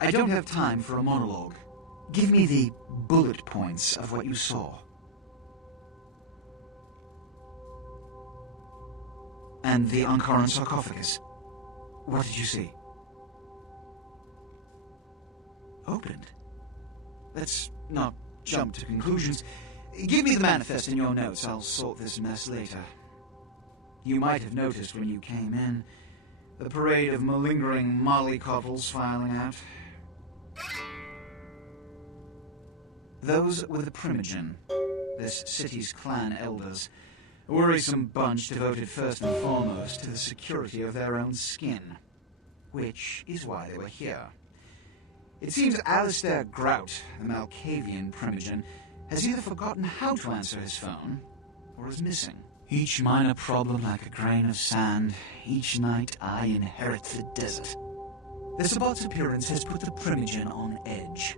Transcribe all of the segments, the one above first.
I don't have time for a monologue. Give me the bullet points of what you saw. And the Ankaran sarcophagus. What did you see? Opened. Let's not jump to conclusions. Give me the manifest in your notes. I'll sort this mess later. You might have noticed when you came in, the parade of malingering mollycoddles filing out. Those were the Primogen, this city's clan elders, a worrisome bunch devoted first and foremost to the security of their own skin, which is why they were here. It seems Alistair Grout, the Malkavian Primogen, has either forgotten how to answer his phone, or is missing. Each minor problem like a grain of sand, each night I inherit the desert. The Sabbat's appearance has put the Primogen on edge.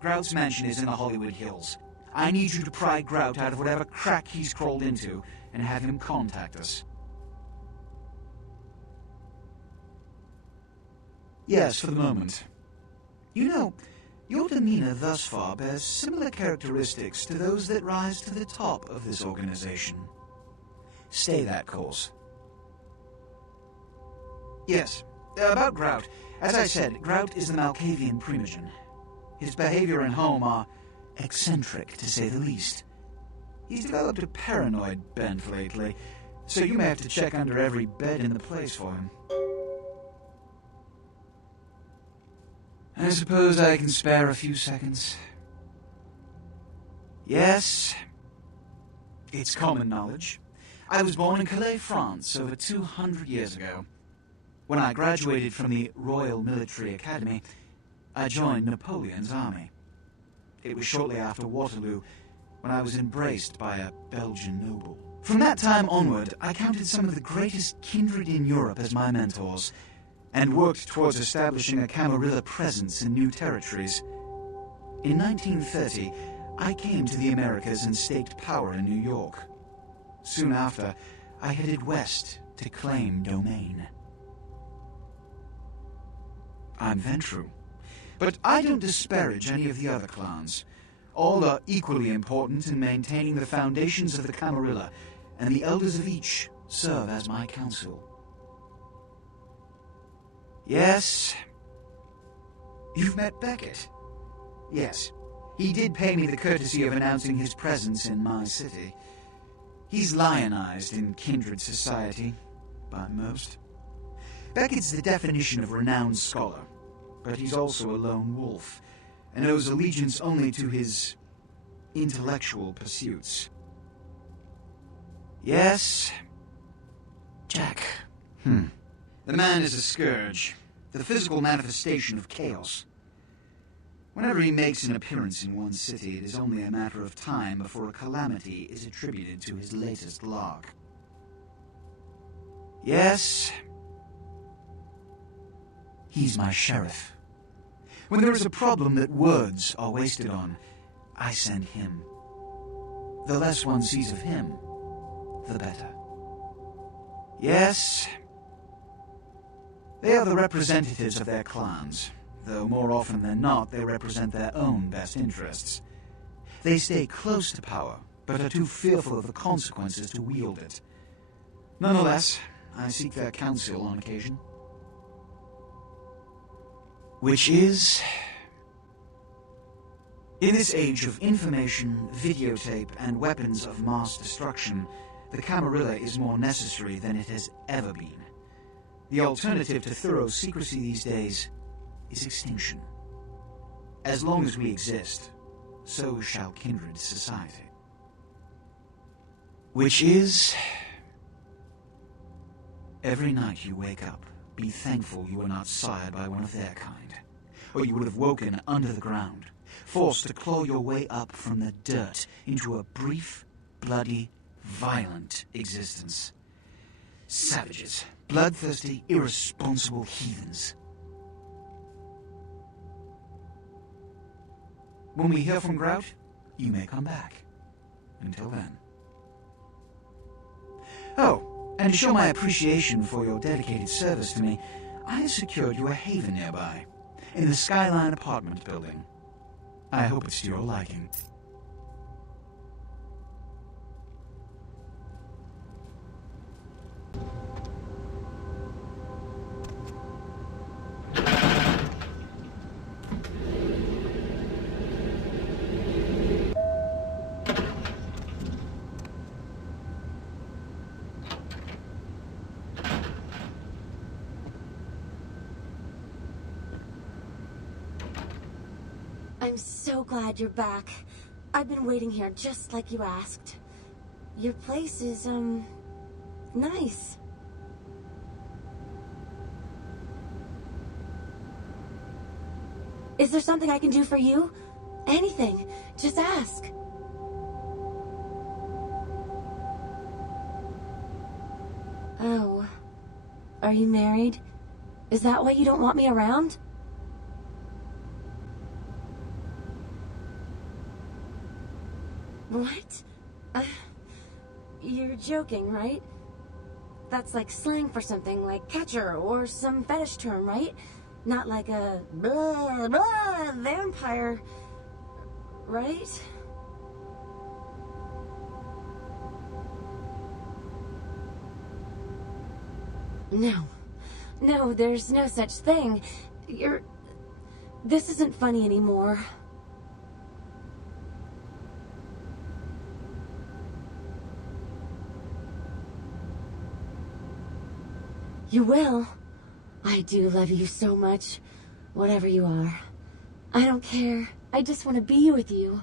Grout's mansion is in the Hollywood Hills. I need you to pry Grout out of whatever crack he's crawled into, and have him contact us. Yes, for the moment. You know, your demeanor thus far bears similar characteristics to those that rise to the top of this organization. Stay that course. Yes, about Grout. As I said, Grout is the Malkavian Primogen. His behavior and home are eccentric, to say the least. He's developed a paranoid bent lately, so you may have to check under every bed in the place for him. I suppose I can spare a few seconds. Yes, it's common knowledge. I was born in Calais, France, over 200 years ago. When I graduated from the Royal Military Academy, I joined Napoleon's army. It was shortly after Waterloo, when I was embraced by a Belgian noble. From that time onward, I counted some of the greatest kindred in Europe as my mentors, and worked towards establishing a Camarilla presence in new territories. In 1930, I came to the Americas and staked power in New York. Soon after, I headed west to claim domain. I'm Ventrue, but I don't disparage any of the other clans. All are equally important in maintaining the foundations of the Camarilla, and the elders of each serve as my council. Yes. You've met Beckett? Yes. He did pay me the courtesy of announcing his presence in my city. He's lionized in kindred society, by most. Beckett's the definition of renowned scholar, but he's also a lone wolf, and owes allegiance only to his intellectual pursuits. Yes. Jack. The man is a scourge, the physical manifestation of chaos. Whenever he makes an appearance in one city, it is only a matter of time before a calamity is attributed to his latest lark. Yes. He's my sheriff. When there is a problem that words are wasted on, I send him. The less one sees of him, the better. Yes. They are the representatives of their clans, though more often than not they represent their own best interests. They stay close to power, but are too fearful of the consequences to wield it. Nonetheless, I seek their counsel on occasion. Which is... In this age of information, videotape, and weapons of mass destruction, the Camarilla is more necessary than it has ever been. The alternative to thorough secrecy these days is extinction. As long as we exist, so shall kindred society. Which is... Every night you wake up, be thankful you were not sired by one of their kind, or you would have woken under the ground, forced to claw your way up from the dirt into a brief, bloody, violent existence. Savages, bloodthirsty, irresponsible heathens. When we hear from Grout, you may come back. Until then. Oh, and to show my appreciation for your dedicated service to me, I have secured you a haven nearby. in the Skyline apartment building. I hope it's to your liking. I'm so glad you're back. I've been waiting here just like you asked. Your place is, nice. Is there something I can do for you? Anything. Just ask. Oh. Are you married? Is that why you don't want me around? What? You're joking, right? That's like slang for something like catcher or some fetish term, right? Not like a blah, blah, vampire, right? No. No, there's no such thing. This isn't funny anymore. You will. I do love you so much, whatever you are. I don't care. I just want to be with you.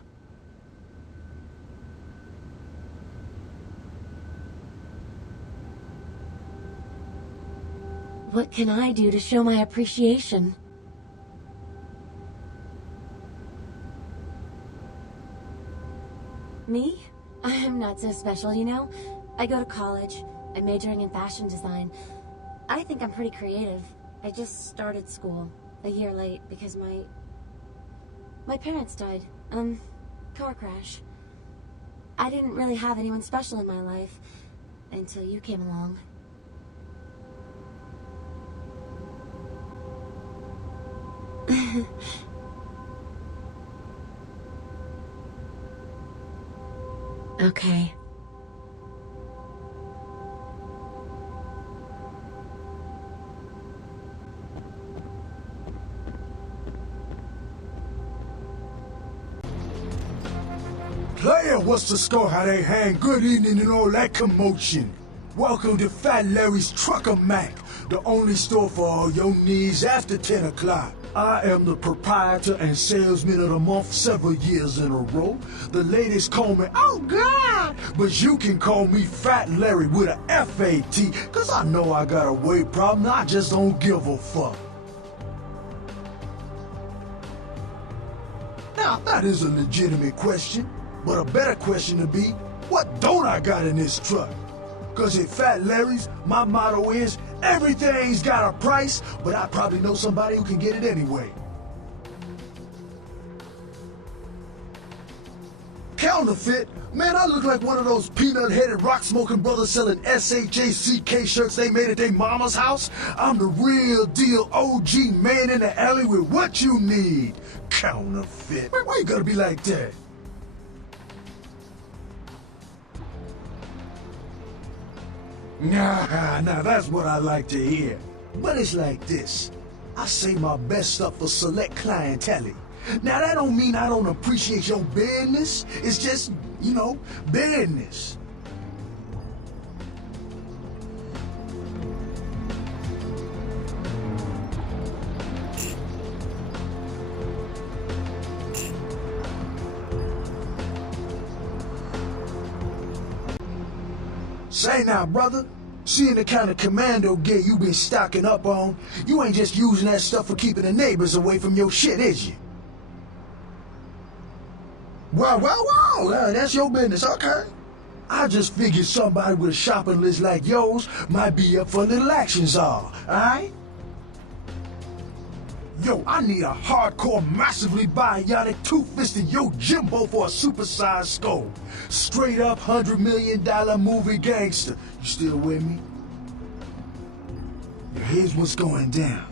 What can I do to show my appreciation? Me? I'm not so special, you know? I go to college. I'm majoring in fashion design. I think I'm pretty creative. I just started school a year late because my parents died. Car crash. I didn't really have anyone special in my life until you came along. Okay. Player, what's the score? How they hang? Good evening and all that commotion. Welcome to Fat Larry's Trucker Mac, the only store for all your needs after 10 o'clock. I am the proprietor and salesman of the month several years in a row. The ladies call me, oh God, but you can call me Fat Larry with a F-A-T, cause I know I got a weight problem, I just don't give a fuck. Now, that is a legitimate question, but a better question to be, what don't I got in this truck? Cause at Fat Larry's, my motto is, everything's got a price, but I probably know somebody who can get it anyway. Counterfeit? Man, I look like one of those peanut-headed rock-smoking brothers selling SHACK shirts they made at their mama's house. I'm the real deal OG man in the alley with what you need. Counterfeit? Why you gotta be like that? Nah, that's what I like to hear. But it's like this. I save my best stuff for select clientele. Now that don't mean I don't appreciate your business. It's just, you know, business. Say now, brother, seeing the kind of commando gear you been stocking up on, you ain't just using that stuff for keeping the neighbors away from your shit, is you? Well, that's your business, okay? I just figured somebody with a shopping list like yours might be up for a little action, alright? Yo, I need a hardcore, massively bionic, two-fisted Yojimbo for a supersized skull. Straight up $100 million movie gangster. You still with me? Here's what's going down.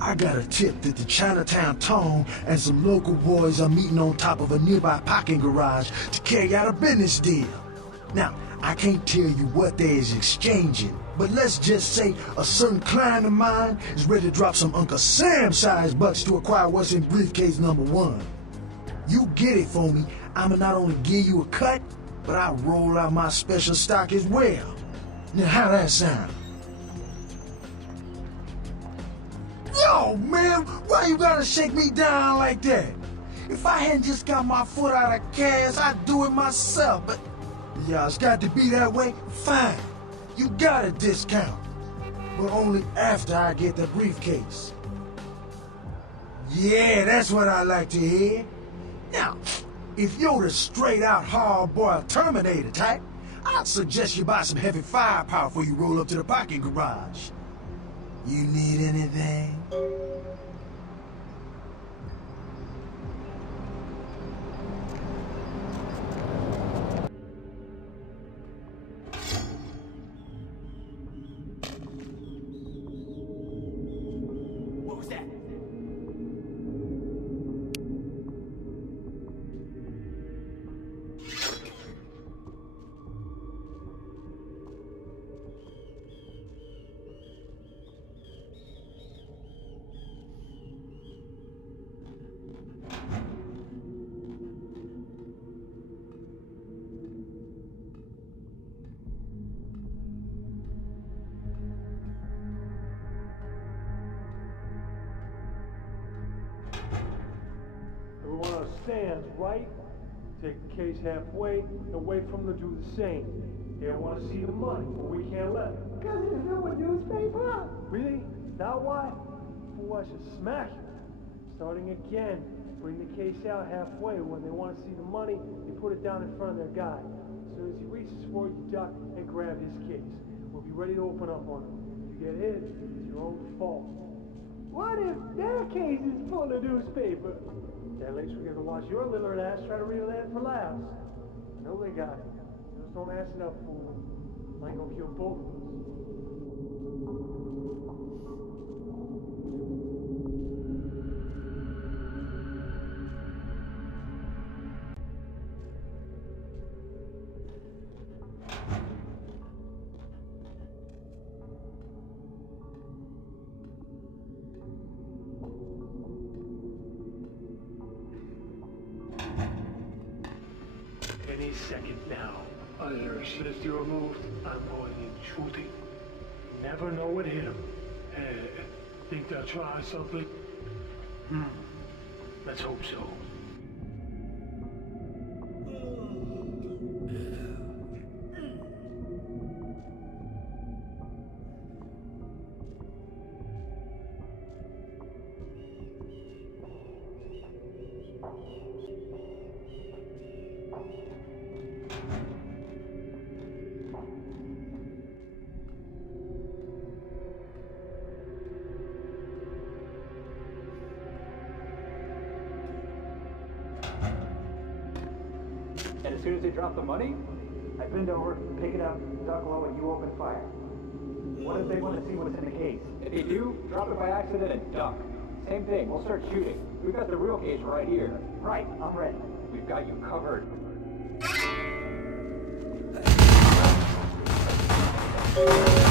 I got a tip that the Chinatown Tone and some local boys are meeting on top of a nearby parking garage to carry out a business deal. Now, I can't tell you what they is exchanging, but let's just say a certain client of mine is ready to drop some Uncle Sam-sized bucks to acquire what's in briefcase number 1. You get it for me, I'ma not only give you a cut, but I'll roll out my special stock as well. Now, how that sound? Yo, man, why you gotta shake me down like that? If I hadn't just got my foot out of gas, I'd do it myself, but yeah, it's got to be that way? Fine. You got a discount. But only after I get the briefcase. Yeah, that's what I like to hear. Now, if you're the straight-out hard-boiled Terminator type, I'd suggest you buy some heavy firepower before you roll up to the parking garage. You need anything? What was that? Everyone understands, right? Take the case halfway and wait for them to do the same. They want to see the money, but we can't let them. Because it's no newspaper. Really? Now why? Fool, I should smash it. Starting again. Bring the case out halfway. When they want to see the money, you put it down in front of their guy. As soon as he reaches for it, you duck and grab his case. We'll be ready to open up on him. If you get hit, it's your own fault. What if their case is full of newspaper? At least we get to watch your little ass try to reel that for laughs. I know they got it. Just don't ask enough, fool. I ain't gonna kill both of us. Any second now, under sinister removed, I'm going in shooting. Never know what hit him. Think they'll try something? Let's hope so. And as soon as they drop the money, I bend over, pick it up, duck low, and you open fire. What if they want to see what's in the case? if they do, drop it by accident and duck. Same thing, we'll start shooting. We've got the real case right here. Right, I'm ready. We've got you covered. Thank you.